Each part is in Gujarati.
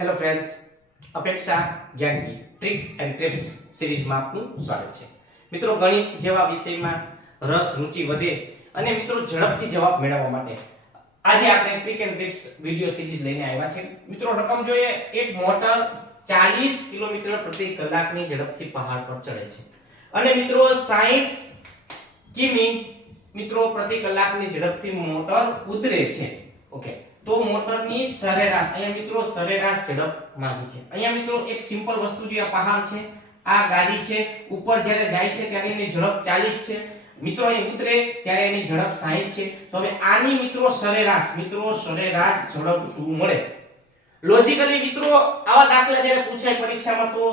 હેલો ફ્રેન્ડ્સ અપેક્ષા જ્ઞાનકી ટ્રિક એન્ડ ટ્રિપ્સ સિરીઝમાં આપનું સ્વાગત છે. મિત્રો, ગણિત જેવા વિષયમાં રસ, રુચિ વધે અને મિત્રો, ઝડપથી જવાબ મેળવવા માટે આજે આપણે trick and trips video series લઈને આવ્યા છે. મિત્રો, રકમ જોઈએ, એક મોટર 40 કિલોમીટર પ્રતિ કલાકની ઝડપથી પહાડ પર ચડે છે. અને મિત્રો 60 કિમી મિત્રો, પ્રતિ કલાકની ઝડપથી મોટર ઉતરે છે. ઓકે તો મોટરની સરેરાશ. અહીંયા મિત્રો સરેરાશ ઝડપ માંગી છે. અહીંયા મિત્રો એક સિમ્પલ વસ્તુ જે આ પહાડ છે, આ ગાડી છે, ઉપર જ્યારે જાય છે ત્યારે એની ઝડપ 40 છે. મિત્રો અહીં ઉતરે ત્યારે એની ઝડપ 60 છે. તો હવે આની મિત્રો સરેરાશ મિત્રો સરેરાશ ઝડપ શું મળે? લોજિકલી મિત્રો આવા દાખલા જ્યારે પૂછાય પરીક્ષામાં તો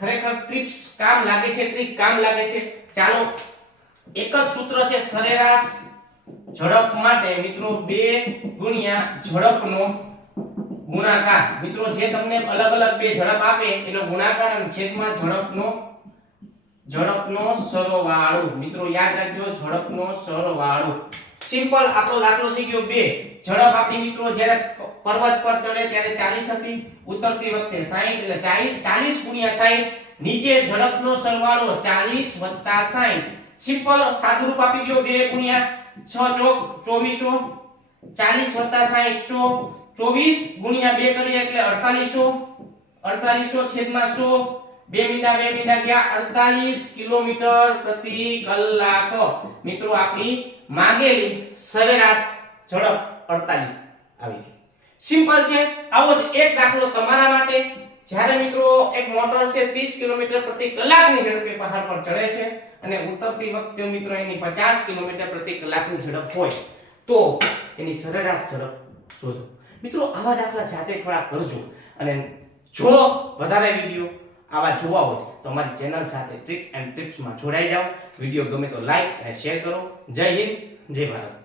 ખરેખર ટ્રિપ્સ કામ લાગે છે ટ્રિક કામ લાગે છે. ચાલો, એક જ સૂત્ર છે સરેરાશ ઝડપ માટે મિત્રો 2 ગુણ્યા ઝડપનો ગુણાકાર. મિત્રો, જે તમને અલગ અલગ બે ઝડપ આપે, એનો ગુણાકાર અને છેદમાં ઝડપનો ઝડપનો સરવાળો. મિત્રો, યાદ રાખજો, ઝડપનો સરવાળો. સિમ્પલ આપણો દાખલો થઈ ગયો 2 ઝડપ આપણી મિત્રો જ્યારે પર્વત પર ચડે ત્યારે 40 હતી. ઉતરતી વખતે 60 એટલે 40 ગુણ્યા 60 નીચે ઝડપનો સરવાળો 40 60 સિમ્પલ સાદુરૂપ આપી દો 2 ગુણ્યા 6 ચોક 2400 40 વત્તા 60 સો. 24 ગુણ્યા 2 કરીએ એટલે 4800 4800 છેદમાં 100 બે મીંડા બે મીંડા ગયા. 48 કિલોમીટર પ્રતિ કલાક. મિત્રો, આપણી માંગેલી સરેરાશ ઝડપ 48 આવી સિમ્પલ છે. આવો જ એક દાખલો તમારા માટે. જ્યારે મિત્રો એક મોટર છે 30 કિલોમીટર પ્રતિ કલાકની ઝડપે પહાડ પર ચડે છે અને ઉતરતી વખતે મિત્રો એની 50 કિલોમીટર પ્રતિ કલાકની ઝડપ હોય, તો એની સરેરાશ ઝડપ શોધો. મિત્રો, આવા દાખલા જાતે થોડા કરજો અને જો વધારે વીડિયો આવા જોવા હોય તો અમારી ચેનલ સાથે ટ્રિક એન્ડ ટિપ્સમાં જોડાઈ જાઓ. વીડિયો ગમે તો લાઈક અને શેર કરો. જય હિન્દ, જય ભારત.